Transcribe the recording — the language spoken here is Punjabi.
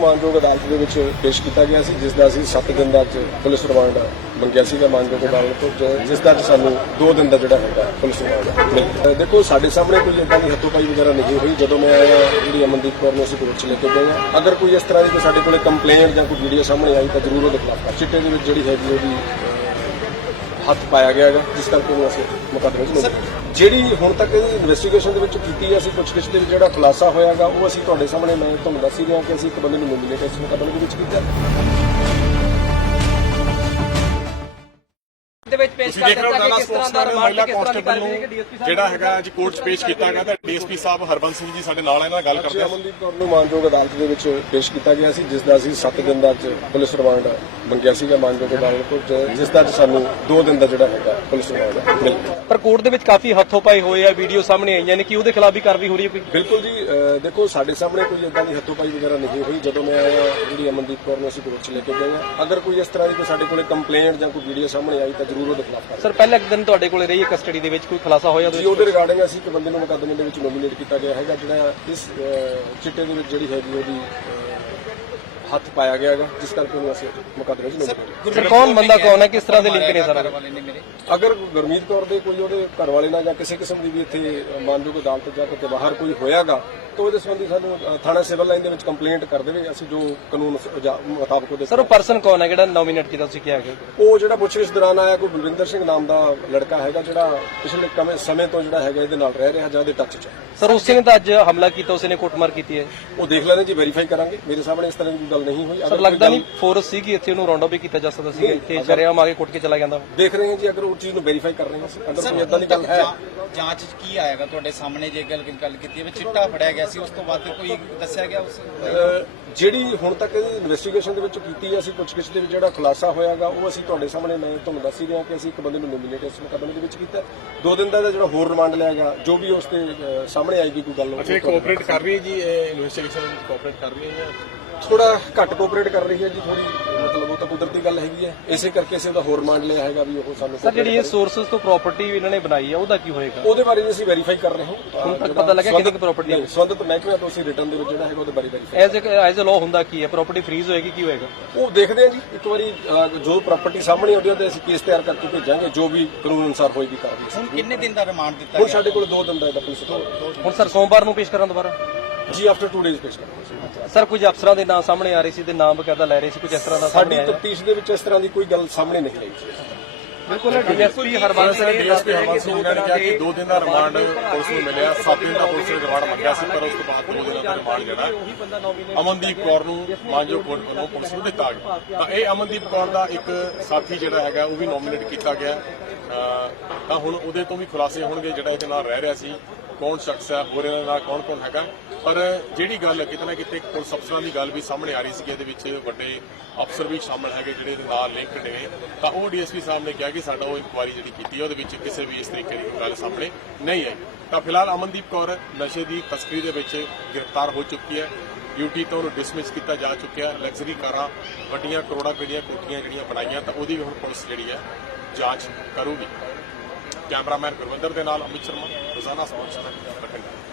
ਮਾਨਯੋਗ ਅਦਾਲਤ ਦੇ ਵਿੱਚ ਪੇਸ਼ ਕੀਤਾ ਗਿਆ ਸੀ, ਜਿਸ ਦਾ ਅਸੀਂ 7 ਦਿਨ ਦਾ ਅੱਜ ਪੁਲਿਸ ਰਿਮਾਂਡ ਮੰਗਿਆ ਸੀਗਾ ਮਾਨਯੋਗ ਅਦਾਲਤ ਤੋਂ, ਜ- ਜਿਸ ਦਾ ਅੱਜ ਸਾਨੂੰ 2 ਦਿਨ ਦਾ ਜਿਹੜਾ ਹੈਗਾ ਪੁਲਿਸ ਰਿਮਾਂਡ ਮਿਲ ਦੇਖੋ, ਸਾਡੇ ਸਾਹਮਣੇ ਕੋਈ ਇਦਾਂ ਦੀ ਹੱਥੋਂਬਾਈ ਵਗੈਰਾ ਨਹੀਂ ਹੋਈ। ਜਦੋਂ ਮੈਂ ਆਇਆ, ਜਿਹੜੀ ਅਮਨਦੀਪ ਕੌਰ ਨੂੰ ਅਸੀਂ ਕੋਰਟ 'ਚ ਲੈ ਕੇ ਗਏ ਹਾਂ। ਅਗਰ ਕੋਈ ਇਸ ਤਰ੍ਹਾਂ ਦੀ ਕੋਈ ਸਾਡੇ ਕੋਲੇ ਕੰਪਲੇਂਟ ਜਾਂ ਕੋਈ ਵੀਡੀਓ ਸਾਹਮਣੇ ਆਈ ਤਾਂ ਜ਼ਰੂਰ ਉਹਦੇ ਖਿਲਾਫ ਚਿੱਟੇ ਦੇ ਵਿੱਚ ਜਿਹੜੀ ਹੈਗੀ ਉਹਦੀ ਹੱਥ ਪਾਇਆ ਗਿਆ ਹੈਗਾ, ਜਿਸ ਕਰਕੇ ਉਹਨੂੰ ਅਸੀਂ ਮੁਕੱਦਮੇ 'ਚ ਲੈ ਜਿਹੜੀ ਹੁਣ ਤੱਕ ਇਹਦੀ ਇਨਵੈਸਟੀਗੇਸ਼ਨ ਦੇ ਵਿੱਚ ਕੀਤੀ ਹੈ ਅਸੀਂ ਪੁੱਛਗਿੱਛ ਦੇ ਵਿੱਚ ਜਿਹੜਾ ਖੁਲਾਸਾ ਹੋਇਆਗਾ ਉਹ ਅਸੀਂ ਤੁਹਾਡੇ ਸਾਹਮਣੇ ਮੈਂ ਤੁਹਾਨੂੰ ਦੱਸ ਹੀ ਰਿਹਾ ਕਿ ਅਸੀਂ ਇੱਕ ਬੰਦੇ ਨੂੰ ਨੋਮੀਨੇਟ ਇਸ ਮੁਕੱਦਮੇ ਦੇ ਵਿੱਚ ਕੀਤਾ ਦੇ ਵਿੱਚ ਪੇਸ਼ ਕਰ ਦਿੱਤਾ ਰਿਮਾਂਡ ਮਹਿਲਾ ਕਾਂਸਟੇਬਲ ਨੂੰ ਜਿਹੜਾ ਹੈਗਾ ਅੱਜ ਕੋਰਟ 'ਚ ਪੇਸ਼ ਕੀਤਾ ਗਿਆ ਤਾਂ ਡੀਐਸਪੀ ਸਾਹਿਬ ਹਰਬੰਸ ਸਿੰਘ ਜੀ ਸਾਡੇ ਨਾਲ ਇਹਨਾਂ ਨਾਲ ਗੱਲ ਕਰਦੇ ਆ। ਅਮਨਦੀਪ ਕੌਰ ਨੂੰ ਮਾਨਯੋਗ ਅਦਾਲਤ ਦੇ ਵਿੱਚ ਪੇਸ਼ ਕੀਤਾ ਗਿਆ ਸੀ ਜਿਸ ਦਾ ਅਸੀਂ 7 ਦਿਨ ਦਾ ਪੁਲਿਸ ਰਿਮਾਂਡ ਮੰਗਿਆ ਸੀਗਾ ਮਾਨਯੋਗ ਅਦਾਲਤ ਜ- ਜਿਸ ਦਾ ਅੱਜ ਸਾਨੂੰ 2 ਦਿਨ ਦਾ ਜਿਹੜਾ ਹੈਗਾ ਪੁਲਿਸ ਰਿਮਾਂਡ ਮਿਲ ਗਿਆ ਪਰ ਕੋਰਟ ਦੇ ਵਿੱਚ ਕਾਫੀ ਹੱਥੋਂ ਪਾਈ ਹੋਏ ਆ ਵੀਡੀਓ ਸਾਹਮਣੇ ਆਈਆਂ ਨੇ ਕਿ ਉਹਦੇ ਖਿਲਾਫ ਵੀ ਕਾਰਵਾਈ ਹੋ ਰਹੀ ਹੈ ਕੋਈ? ਬਿਲਕੁਲ ਜੀ ਦੇਖੋ ਸਾਡੇ ਸਾਹਮਣੇ ਕੋਈ ਇਦਾਂ ਦੀ ਹੱਥੋਂਬਾਈ ਵਗੈਰਾ ਨਹੀਂ ਹੋਈ। ਜਦੋਂ ਮੈਂ ਆਇਆ ਜਿਹੜੀ ਅਮਨਦੀਪ ਕੌਰ ਨੂੰ ਅਸੀਂ ਕੋਰਟ 'ਚ ਲੈ ਕੇ ਗਏ ਹਾਂ ਅਗਰ ਕੋਈ ਇਸ ਤਰ੍ਹਾਂ ਦੀ ਕੋਈ ਸਾਡੇ ਕੋਲੇ ਕੰਪਲੇਂਟ ਜਾਂ ਕੋਈ ਵੀਡੀਓ ਸਾਹਮਣੇ ਆਈ ਤਾਂ ਜ਼ਰੂਰ ਉਹਦੇ ਖਿਲਾਫ ਸਰ ਪਹਿਲੇ ਇੱਕ ਦਿਨ ਤੁਹਾਡੇ ਕੋਲੇ ਰਹੀ ਹੈ ਕਸਟਡੀ ਦੇ ਵਿੱਚ? ਕੋਈ ਖੁਲਾਸਾ ਹੋਇਆ ਜੀ ਉਹਦੇ ਰਿਗਾਰਡਿੰਗ ਅਸੀਂ ਇੱਕ ਬੰਦੇ ਨੂੰ ਮੁਕੱਦਮੇ ਦੇ ਵਿੱਚ ਨੋਮੀਨੇਟ ਕੀਤਾ ਗਿਆ ਹੈਗਾ ਜਿਹੜਾ ਇਸ ਅਹ, ਚਿੱਟੇ ਦੇ ਵਿੱਚ ਜਿਹੜੀ ਹੈਗੀ ਉਹਦੀ ਅਹ, ਹੱਥ ਪਾਇਆ ਗਿਆ ਹੈਗਾ ਜਿਸ ਕਰਕੇ ਉਹਨੂੰ ਅਸੀਂ ਮੁਕੱਦਮੇ 'ਚ ਨੋਮੀਨੇਟ ਸਰ ਕੌਣ ਬੰਦਾ ਕੌਣ ਹੈ? ਕਿਸ ਤਰ੍ਹਾਂ ਦੇ ਲਿੰਕ ਨੇ ਸਰ? ਅਗਰ ਗੁਰਮੀਤ ਕੌਰ ਦੇ ਕੋਈ ਉਹਦੇ ਘਰ ਵਾਲੇ ਨਾਲ ਜਾਂ ਕਿਸੇ ਕਿਸਮ ਦੀ ਵੀ ਇੱਥੇ ਮਾਨਯੋਗ ਅਦਾਲਤ ਜਾਂ ਕਿਤੇ ਬਾਹਰ ਕੋਈ ਹੋਇਆਗਾ ਤਾਂ ਉਹਦੇ ਸੰਬੰਧੀ ਸਾਨੂੰ ਥਾਣਾ ਸਿਵਲ ਲਾਈਨ ਦੇ ਵਿੱਚ ਕੰਪਲੇਂਟ ਕਰ ਦੇਵੇ ਅਸੀਂ ਜੋ ਕਾਨੂੰਨ ਮੁਤਾਬਕ ਉਹਦੇ ਸਰ ਉਹ ਪਰਸਨ ਕੌਣ ਹੈ? ਜਿਹੜਾ ਨੋਮੀਨੇਟ ਕੀਤਾ ਤੁਸੀਂ ਕਿਹਾ ਹੈ ਉਹ ਜਿਹੜਾ ਪੁੱਛਗਿੱਛ ਦੌਰਾਨ ਆਇਆ ਕੋਈ ਬਲਵਿੰਦਰ ਸਿੰਘ ਨਾਮ ਦਾ ਲੜਕਾ ਹੈਗਾ ਜਿਹੜਾ ਪਿਛਲੇ ਕਮੇ ਸਮੇਂ ਤੋਂ ਜਿਹੜਾ ਹੈਗਾ ਇਹਦੇ ਨਾਲ ਰਹਿ ਰਿਹਾ ਜਾਂ ਉਹਦੇ ਟੱਚ 'ਚ ਹੈ। ਸਰ ਉਸੇ ਨੇ ਤਾਂ ਅੱਜ ਹਮਲਾ ਕੀਤਾ ਉਸੇ ਨੇ ਕੁੱਟਮਾਰ ਕੀਤੀ ਹੈ। ਉਹ ਦੇਖ ਲੈਣੇ ਜੀ ਵੈਰੀਫਾਈ ਕਰਾਂਗੇ। ਮੇਰੇ ਸਾਹਮਣੇ ਇਸ ਤਰ੍ਹਾਂ ਦੀ ਗੱਲ ਨਹੀਂ ਹੋਈ। ਸਰ ਅਗਰ ਲੱਗਦਾ ਨਹੀਂ ਫੋਰਸ ਸੀ ਕਿ ਇੱਥੇ ਉਹਨੂੰ ਰਾਉਂਡ ਅਪ ਵੀ ਕੀਤਾ ਜਾ ਸਕਦਾ ਸੀਗਾ ਇੱਥੇ ਜਰਿਆਮ ਆ ਕੇ ਕੁੱਟ ਕੇ ਚਲਾ ਜਾਂਦਾ ਦੇਖ ਰਹੇ ਹਾਂ ਜੀ ਅਗਰ ਉਹ ਚੀਜ਼ ਨੂੰ ਵੈਰੀਫਾਈ ਕਰ ਰਹੇ ਹਾਂ। ਅਗਰ ਕੋਈ ਇਦਾਂ ਦੀ ਗੱਲ ਹੈ ਜਾਂਚ 'ਚ ਕੀ ਆਏਗਾ? ਤੁਹਾਡੇ ਸਾਹਮਣੇ ਜੇ ਗੱਲ ਗੱਲ ਕੀਤੀ ਹੈ ਵੀ ਚਿੱਟਾ ਫੜਿਆ ਗਿਆ ਸੀ ਉਸ ਤੋਂ ਬਾਅਦ ਕੋਈ ਦੱਸਿਆ ਗਿਆ ਉਸ ਜਿਹੜੀ ਹੁਣ ਤੱਕ ਇਨਵੈਸਟੀਗੇਸ਼ਨ ਦੇ ਵਿੱਚ ਕੀਤੀ ਹੈ ਅਸੀਂ ਪੁੱਛਗਿੱਛ ਦੇ ਵਿੱਚ ਜਿਹੜਾ ਖੁਲਾਸਾ ਹੋਇਆਗਾ ਉਹ ਅਸੀਂ ਤੁਹਾਡੇ ਸਾਹਮਣੇ ਮੈਂ ਤੁਹਾਨੂੰ ਦੱਸ ਹੀ ਰਿਹਾ ਕਿ ਅਸੀਂ ਇੱਕ ਬੰਦੇ ਨੂੰ ਨੋਮੀਨੇਟ ਇਸ ਮੁਕੱਦਮੇ ਦੇ ਵਿੱਚ ਕੀਤਾ। ਦੋ ਦਿਨ ਦਾ ਇਹਦਾ ਜਿਹੜਾ ਹੋਰ ਰਿਮਾਂਡ ਲਿਆ ਗਿਆ ਜੋ ਵੀ ਉਸ ਤੇ ਅਹ, ਸਾਹਮਣੇ ਆਏਗੀ ਕੋਈ ਗੱਲ ਅੱਛਾ ਕੋਆਪਰੇਟ ਕਰ ਰਹੀ ਹੈ ਜੀ? ਇਹ ਇਨਵੈਸਟੀਗੇਸ਼ਨ ਵਿੱਚ ਕੋਆਪਰੇਟ ਕਰ ਰਹੀ ਹੈ ਜਾਂ ਥੋੜਾ ਘੱਟ ਕੋਆਪਰੇਟ ਕਰ ਰਹੀ ਹੈ ਜੀ ਥੋੜੀ ਮਤਲਬ ਉਹ ਤਾਂ ਕੁਦਰਤੀ ਗੱਲ ਹੈਗੀ ਹੈ। ਇਸੇ ਕਰਕੇ ਅਸੀਂ ਉਹਦਾ ਹੋਰ ਰਿਮਾਂਡ ਲਿਆ ਹੈਗਾ ਵੀ ਉਹ ਸਾਨੂੰ ਸਰ ਜਿਹੜੀ ਇਹ ਸੋਰਸਸ ਤੋਂ ਪ੍ਰਾਪਰਟੀ ਇਹਨਾਂ ਨੇ ਬਣਾਈ ਹੈ ਉਹਦਾ ਕੀ ਹੋਏਗਾ? ਉਹਦੇ ਬਾਰੇ ਵੀ ਅਸੀਂ ਵੈਰੀਫਾਈ ਕਰ ਰਹੇ ਹਾਂ। ਹੁਣ ਤੱਕ ਪਤਾ ਲੱਗਿਆ ਕਿੰਨੀ ਪ੍ਰਾਪਰਟੀ ਹੈ ਸੰਬੰਧਿਤ ਮਹਿਕਮੇ ਤੋਂ ਅਸੀਂ ਰਿਟਰਨ ਦੇ ਵਿੱਚ ਜਿਹੜਾ ਹੈਗਾ ਉਹਦੇ ਬਾਰੇ verify as a as a law ਹੁੰਦਾ ਕੀ ਹੈ? ਪ੍ਰਾਪਰਟੀ ਫ੍ਰੀਜ਼ ਹੋਏਗੀ ਕੀ ਹੋਏਗਾ? ਉਹ ਦੇਖਦੇ ਹਾਂ ਜੀ। ਇੱਕ ਵਾਰੀ ਜੋ ਪ੍ਰਾਪਰਟੀ ਸਾਹਮਣੇ ਆਉਂਦੀ ਹੈ ਤੇ ਅਸੀਂ ਕੇਸ ਤਿਆਰ ਕਰਕੇ ਭੇਜਾਂਗੇ। ਜੋ ਵੀ ਕਾਨੂੰਨ ਅਨੁਸਾਰ ਹੋਏਗੀ ਕਾਰਵਾਈ। ਹੁਣ ਕਿੰਨੇ ਦਿਨ ਦਾ ਰਿਮਾਂਡ ਦਿੱਤਾ ਹੁਣ ਗਿਆ? ਸਾਡੇ ਕੋਲ ਦੋ ਦਿਨ ਦਾ ਇਹਦਾ ਪੁਲਿਸ ਕੋਲ ਹੁਣ ਸਰ ਸੋਮਵਾਰ ਨੂੰ ਪੇਸ਼ ਕਰਾਂ ਦੁਬਾਰਾ? ਜੀ ਆਫਟਰ 2 ਡੇਜ਼ ਪੇਸ਼ ਕਰਾਂਗੇ ਸਰ ਕੁਝ ਅਫਸਰਾਂ ਦੇ ਨਾਮ ਸਾਹਮਣੇ ਆ ਰਹੇ ਸੀ ਤੇ ਨਾਮ ਬਕਾਇਦਾ ਲੈ ਰਹੇ ਸੀ ਕੁਝ ਇਸ ਤਰ੍ਹਾਂ ਦਾ ਸਾਡੀ ਤਫਤੀਸ਼ ਦੇ ਵਿੱਚ ਇਸ ਤਰ੍ਹਾਂ ਦੀ ਕੋਈ ਗੱਲ ਸਾਹਮਣੇ ਨਹੀਂ ਆਈ ਬਿਲਕੁਲ ਡੀਐਸਪੀ ਹਰਬੰਸ ਸਰ ਡੀਐਸਪੀ ਜੀ ਨੇ ਕਿਹਾ ਕਿ 2 ਦਿਨ ਦਾ ਰਿਮਾਂਡ ਪੁਲਿਸ ਨੂੰ ਮਿਲਿਆ 7 ਦਿਨ ਦਾ ਪੁਲਿਸ ਨੇ ਰਿਮਾਂਡ ਮੰਗਿਆ ਸੀ ਪਰ ਉਸ ਤੋਂ ਬਾਅਦ 2 ਦਿਨਾਂ ਦਾ ਰਿਮਾਂਡ ਜਿਹੜਾ ਹੈ, ਅਮਨਦੀਪ ਕੌਰ ਨੂੰ ਮਾਨਜੋ ਕੋਰਟ ਵੱਲੋਂ ਪੁਲਿਸ ਨੂੰ ਦਿੱਤਾ ਗਿਆ। ਤਾਂ ਇਹ ਅਮਨਦੀਪ ਕੌਰ ਦਾ ਇੱਕ ਸਾਥੀ ਜਿਹੜਾ ਹੈਗਾ ਉਹ ਵੀ ਨੋਮੀਨੇਟ ਕੀਤਾ ਗਿਆ। ਤਾਂ ਹੁਣ ਉਹਦੇ ਤੋਂ ਵੀ ਖੁਲਾਸੇ ਹੋਣਗੇ ਜਿਹੜਾ ਇਹਦੇ ਨਾਲ ਰਹਿ ਰਿਹਾ ਸੀ। ਕੌਣ ਸ਼ਖਸ ਹੈ ਹੋਰ ਇਹਨਾਂ ਨਾਲ ਕੌਣ ਕੌਣ ਹੈਗਾ? ਪਰ ਜਿਹੜੀ ਗੱਲ ਕਿਤੇ ਨਾ ਕਿਤੇ ਪੁਲਿਸ ਅਫਸਰਾਂ ਦੀ ਗੱਲ ਵੀ ਸਾਹਮਣੇ ਆ ਰਹੀ ਸੀ ਇਹਦੇ ਵਿੱਚ ਵੱਡੇ ਅਫਸਰ ਵੀ ਸ਼ਾਮਲ ਹੈਗੇ ਜਿਹੜੇ ਇਹਦੇ ਨਾਲ ਲਿੰਕਡ ਨੇ। ਤਾਂ ਉਹ ਡੀਐਸਪੀ ਸਾਹਿਬ ਨੇ ਕਿਹਾ ਕਿ ਸਾਡਾ ਉਹ ਇਨਕੁਆਇਰੀ ਜਿਹੜੀ ਕੀਤੀ ਹੈ, ਉਹਦੇ ਵਿੱਚ ਕਿਸੇ ਵੀ ਇਸ ਤਰੀਕੇ ਦੀ ਗੱਲ ਸਾਹਮਣੇ ਨਹੀਂ ਆਈ। ਤਾਂ ਫਿਲਹਾਲ ਅਮਨਦੀਪ ਕੌਰ ਨਸ਼ੇ ਦੀ ਤਸਕਰੀ ਦੇ ਵਿੱਚ ਗ੍ਰਿਫਤਾਰ ਹੋ ਚੁੱਕੀ ਹੈ। ਡਿਊਟੀ ਤੋਂ ਉਹਨੂੰ ਡਿਸਮਿਸ ਕੀਤਾ ਜਾ ਚੁੱਕਿਆ ਲਗਜ਼ਰੀ ਕਾਰਾਂ, ਵੱਡੀਆਂ ਕਰੋੜਾਂ ਰੁਪਏ ਦੀਆਂ ਕੋਠੀਆਂ ਜਿਹੜੀਆਂ ਬਣਾਈਆਂ, ਤਾਂ ਉਹਦੀ ਵੀ ਹੁਣ ਪੁਲਿਸ ਜਿਹੜੀ ਹੈ, ਜਾਂਚ ਕਰੂਗੀ। ਕੈਮਰਾਮੈਨ ਗੁਰਵਿੰਦਰ ਦੇ ਨਾਲ ਅਮਿਤ ਸ਼ਰਮਾ, ਰੋਜ਼ਾਨਾ ਸਪੋਰਟਸ ਬਠਿੰਡਾ